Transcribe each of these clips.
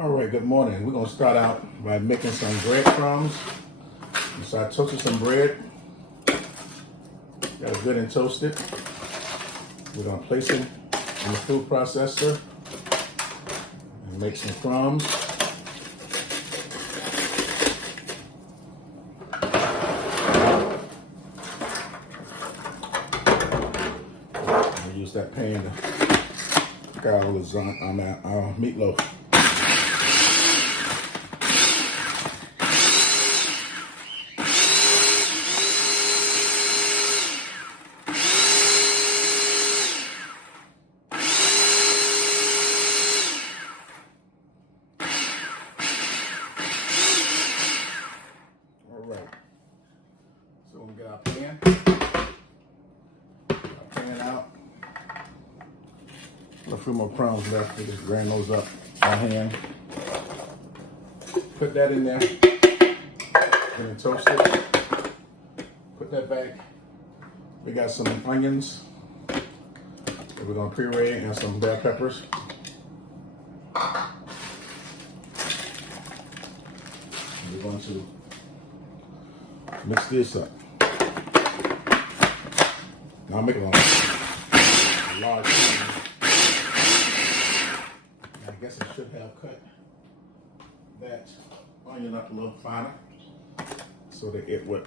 All right, good morning. We're gonna start out by making some breadcrumbs. So I toasted some bread. Got it good and toasted. We're gonna place it in the food processor and make some crumbs. I'm use that pan to cook our meatloaf. So we'll get our pan out. A few more crumbs left. We just grind those up by hand. Put that in there. Then toast it. Put that back. We got some onions that we're gonna puree and some bell peppers. We're going to mix this up. Now I'm making a large pan. I guess I should have cut that onion up a little finer so that it would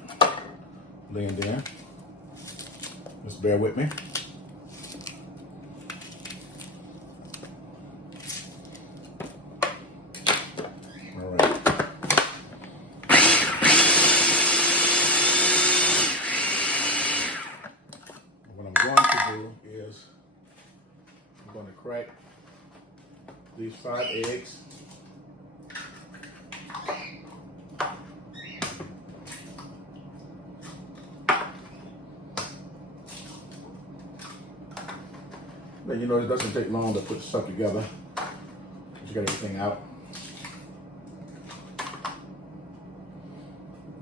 blend in. Just bear with me. All right. What I'm going to do is I'm going to crack these 5 eggs. But you know, it doesn't take long to put stuff together. You get everything out.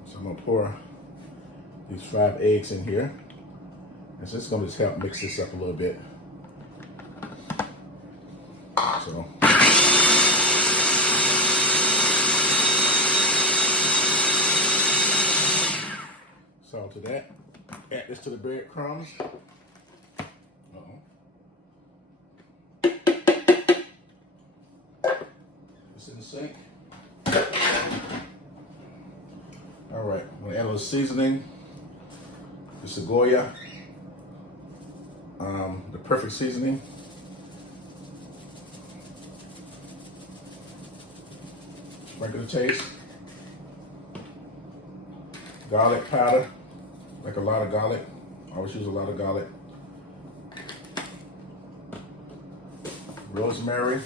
So I'm gonna pour these 5 eggs in here. And so it's gonna just help mix this up a little bit. So. Salt to that. Add this to the breadcrumbs. It's in the sink. All right, I'm gonna add a little seasoning. The Segoya, the perfect seasoning. Sprinkle the taste. Garlic powder, like a lot of garlic. I always use a lot of garlic. Rosemary,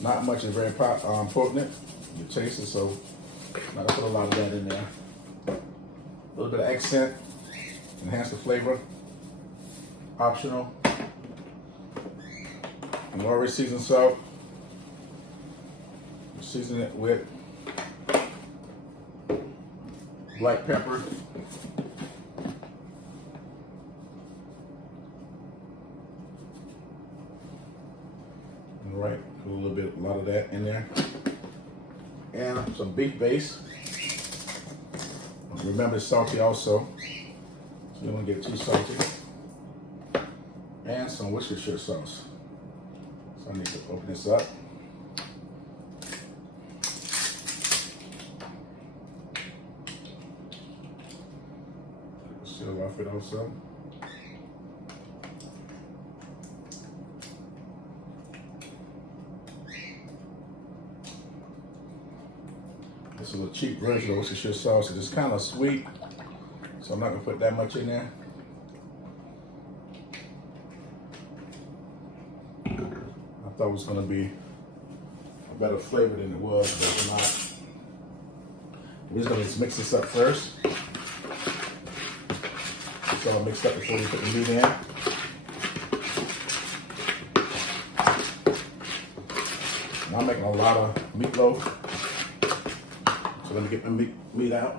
not much is very important. You taste it, so I'm not gonna put a lot of that in there. A little bit of accent, enhance the flavor. Optional. And already seasoned salt. Season it with black pepper. All right, put a lot of that in there. And some beef base. Remember it's salty also, so you don't get too salty. And some Worcestershire sauce. So I need to open this up. Seal off it also. This is a cheap version of Worcestershire sauce. It's kind of sweet, so I'm not gonna put that much in there. I thought it was gonna be a better flavor than it was, but it's not. We're just gonna mix this up first. It's all mixed up before we put the meat in. And I'm making a lot of meatloaf. So let me get my meat out.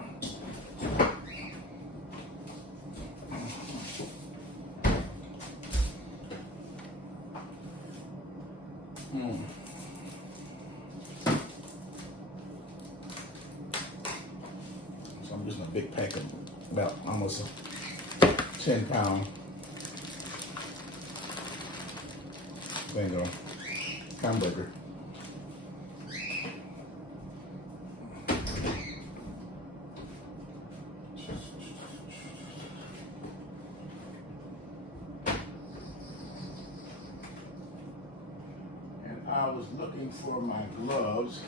using a big pack of about almost a 10-pound bingo hamburger. And I was looking for my gloves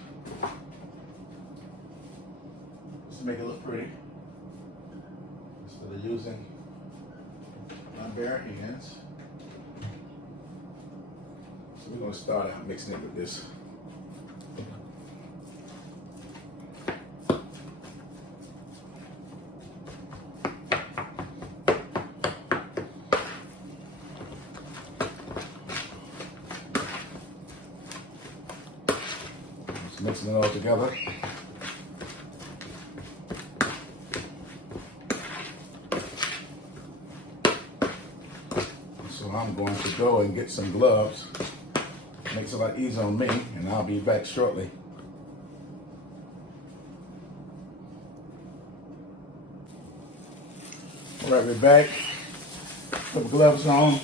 to make it look pretty, instead of using my bare hands. So we're going to start out mixing it with this. Just mixing it all together. So I'm going to go and get some gloves. Makes it a lot easier on me, and I'll be back shortly. All right, we're back. Put the gloves on.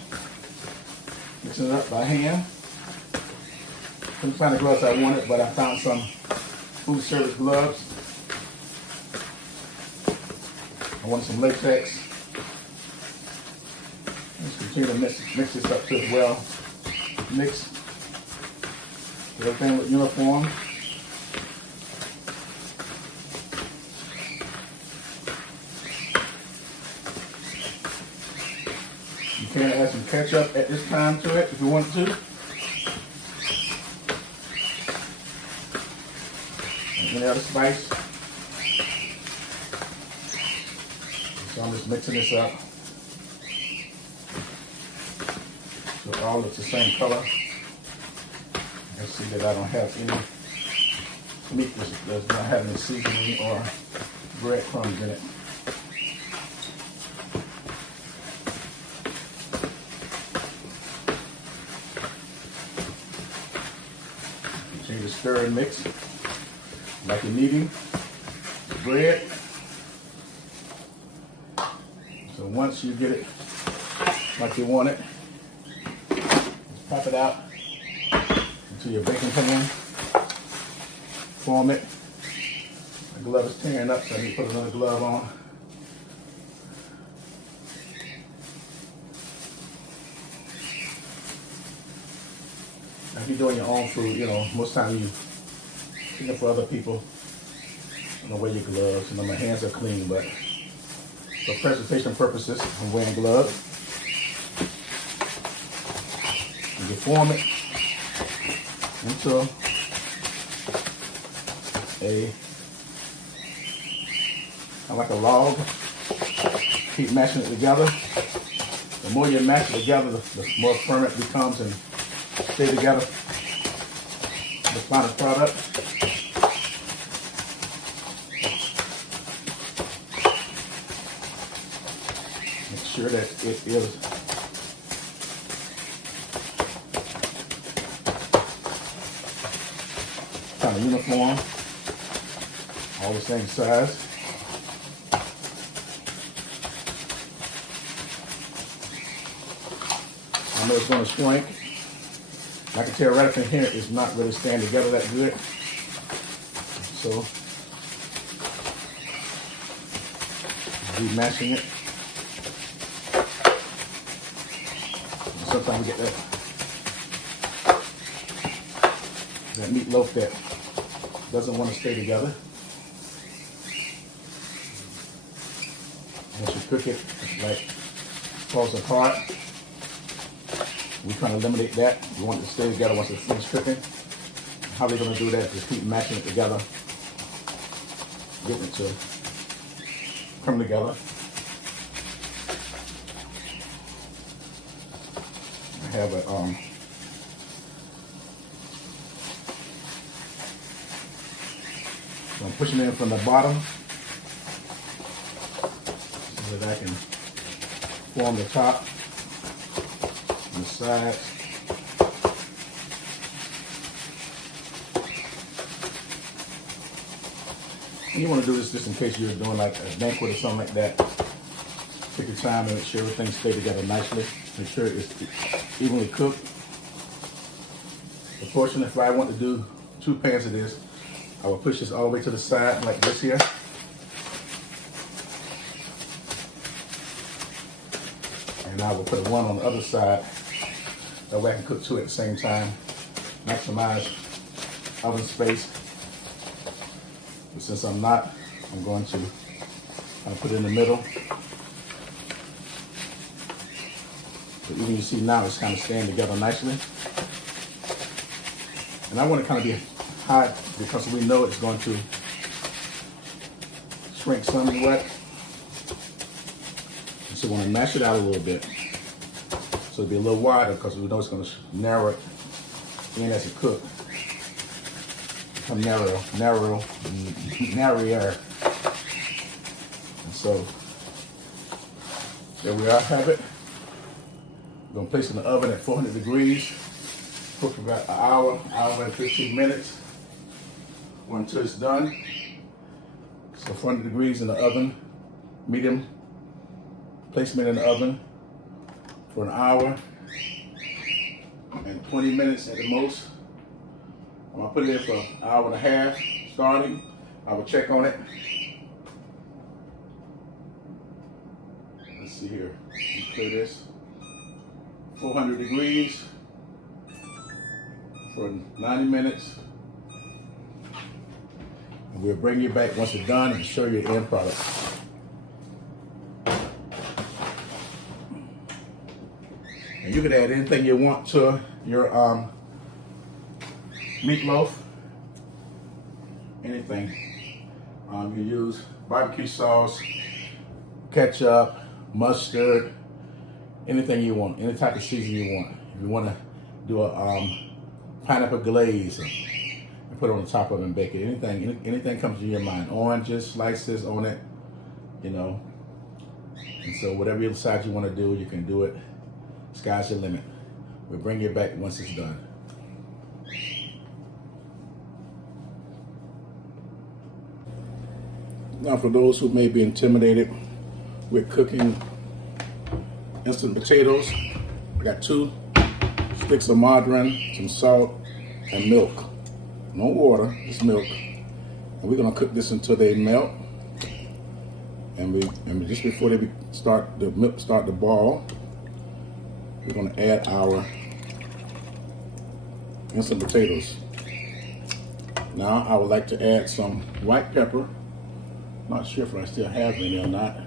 Mixing it up by hand. Couldn't find the gloves I wanted, but I found some food service gloves. I wanted some latex. Let's continue to mix this up too as well. Mix everything with uniform. You can add some ketchup at this time to it if you want to. And any other spice. So I'm just mixing this up so it all looks the same color. And see that I don't have any meat that does not have any seasoning or breadcrumbs in it. Continue to stir and mix like you're kneading bread. So once you get it like you want it, just pop it out into your baking pan, form it. My glove is tearing up, so I need to put another glove on. Now, if you're doing your own food, you know, most times you clean it for other people. You know, wear your gloves. You know, my hands are clean, but for presentation purposes, I'm wearing gloves. And you form it into a kind of like a log. Keep mashing it together. The more you mash it together, the more firm it becomes and stay together. The final product. Make sure that it is kind of uniform, all the same size. I know it's going to shrink. I can tell right from here it's not really staying together that good. So, be mashing it. Sometimes we get that meatloaf that doesn't want to stay together. Once you cook it, it's like falls apart. We trying to eliminate that. We want it to stay together once it's finished cooking. How we're going to do that is keep mashing it together, getting it to come together. I have a I'm pushing it in from the bottom so that I can form the top and the sides. You want to do this just in case you're doing like a banquet or something like that. Take your time and make sure everything stays together nicely. Make sure it's evenly cooked. The portion, if I want to do 2 pans of this, I will push this all the way to the side like this here. And I will put one on the other side. That way I can cook 2 at the same time. Maximize oven space. But since I'm not, I'm going to put it in the middle. So even you see now it's kind of staying together nicely. And I want it kind of be hot because we know it's going to shrink somewhat. And so we want to mash it out a little bit. So it'll be a little wider because we know it's going to narrow it in as it cooks. Become narrower. And so there we are, have it. We're going to place it in the oven at 400 degrees. Cook for about an hour and 15 minutes or until it's done. So 400 degrees in the oven, medium. Placement in the oven for an hour and 20 minutes at the most. I'm gonna put it in for an hour and a half starting. I will check on it. Let's see here. Let me clear this. 400 degrees for 90 minutes. And we'll bring you back once it's done and show you the end product. And you can add anything you want to your meatloaf. Anything. You use barbecue sauce, ketchup, mustard, anything you want, any type of season you want. If you want to do a pineapple glaze and put it on the top of it and bake it, anything comes to your mind. Oranges, slices on it, you know. And so whatever you decide you want to do, you can do it. Sky's your limit. We'll bring you back once it's done. Now for those who may be intimidated with cooking instant potatoes, I got 2 sticks of margarine, some salt, and milk. No water, it's milk. And we're gonna cook this until they melt. And just before they start to boil, we're going to add our instant potatoes. Now I would like to add some white pepper. Not sure if I still have any or not.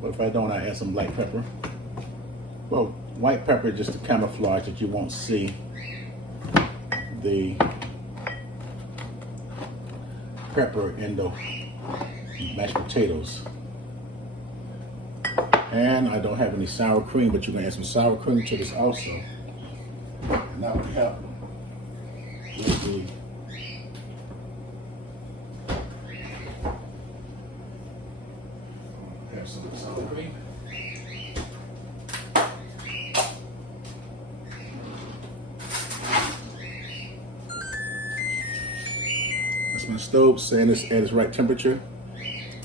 But if I don't, I add some black pepper. Well, white pepper is just to camouflage that you won't see the pepper in the mashed potatoes. And I don't have any sour cream, but you can add some sour cream to this also. And that would help with the have some sour cream. That's my stove saying it's at its right temperature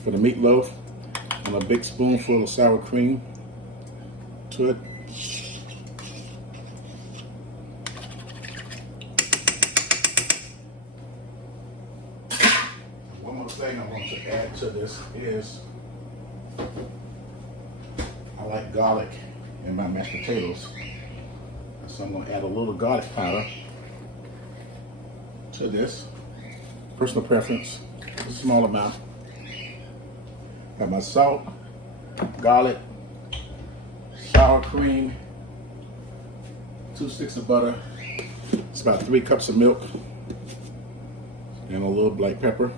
for the meatloaf. And a big spoonful of sour cream to it. One more thing I want to add to this is I like garlic in my mashed potatoes. So I'm going to add a little garlic powder to this. Personal preference, a small amount. Got my salt, garlic, sour cream, 2 sticks of butter. It's about 3 cups of milk and a little black pepper.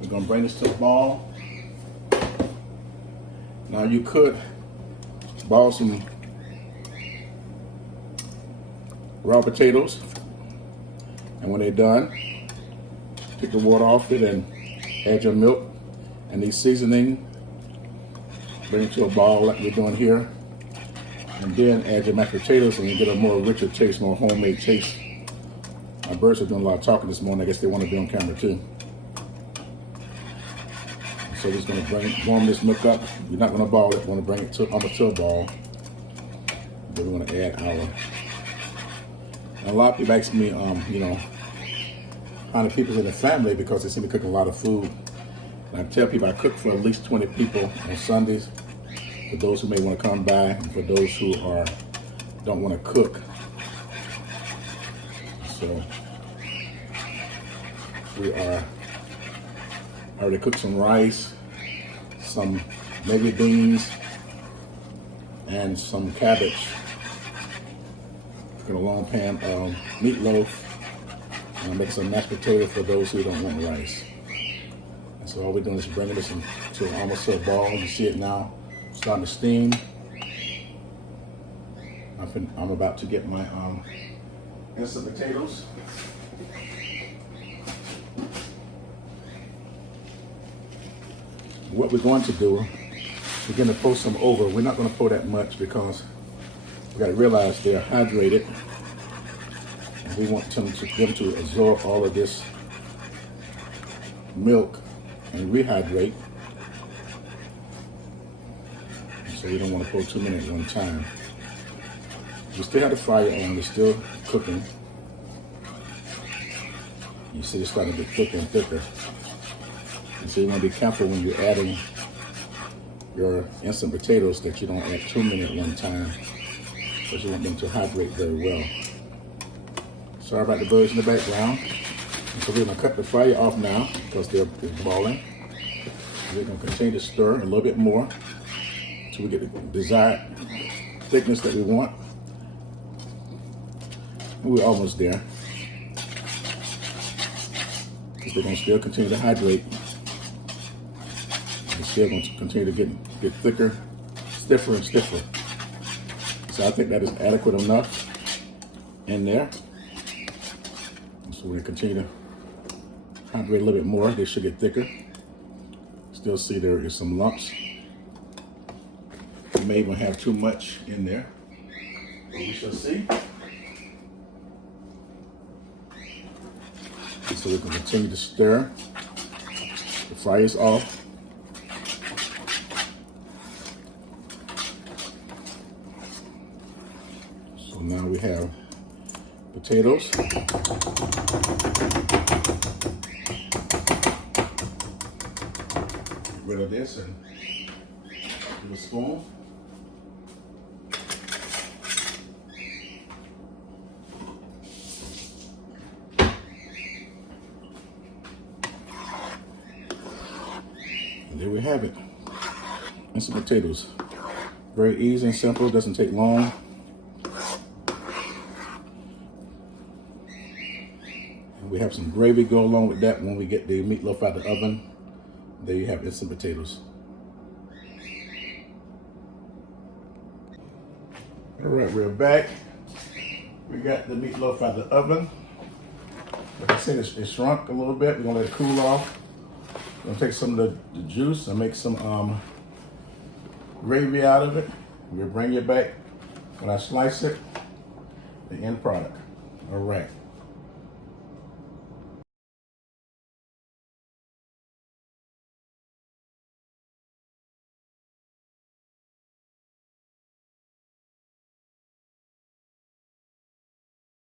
We're gonna bring this to a boil. Now you could boil some raw potatoes, and when they're done, take the water off it and add your milk and the seasoning. Bring it to a boil like we're doing here. And then add your mashed potatoes and you get a more richer taste, more homemade taste My birds are doing a lot of talking this morning. I guess they want to be on camera too. So we're just going to warm this milk up. We're not going to ball it. We're going to bring it to almost to a ball. Then we're going to add our. And a lot of people ask me, you know, how many people in the family, because they see me cooking a lot of food. And I tell people I cook for at least 20 people on Sundays. For those who may want to come by, and for those who don't want to cook. So we are already cooked some rice, some navy beans, and some cabbage. In a long pan of meatloaf. And I'll make some mashed potato for those who don't want rice. And so all we're doing is bringing this to almost to a ball. You see it now, starting to steam. I'm about to get my instant potatoes. What we're going to do, we're going to pour some over. We're not going to pour that much because we got to realize they're hydrated. And we want them to absorb all of this milk and rehydrate. So we don't want to pour too many at one time. We still have the fire on, it's still cooking. You see it's starting to get thicker and thicker. And so you want to be careful when you're adding your instant potatoes that you don't add too many at one time, because you want them to hydrate very well. Sorry about the birds in the background. And so we're going to cut the fire off now because they're boiling. We're going to continue to stir a little bit more until we get the desired thickness that we want. We're almost there. Because they're going to still continue to hydrate. They're still going to continue to get thicker, stiffer and stiffer. So I think that is adequate enough in there. So we're going to continue to hydrate a little bit more. They should get thicker. Still see there is some lumps. We may even have too much in there, but we shall see. So we can continue to stir. The fire is off. So now we have potatoes. Get rid of this and with a spoon. And there we have it. Instant potatoes. Very easy and simple, doesn't take long. And we have some gravy go along with that when we get the meatloaf out of the oven. There you have instant potatoes. All right, we're back. We got the meatloaf out of the oven. Like I said, it shrunk a little bit. We're gonna let it cool off. We're gonna take some of the juice and make some gravy out of it. We'll bring it back when I slice it, the end product. All right.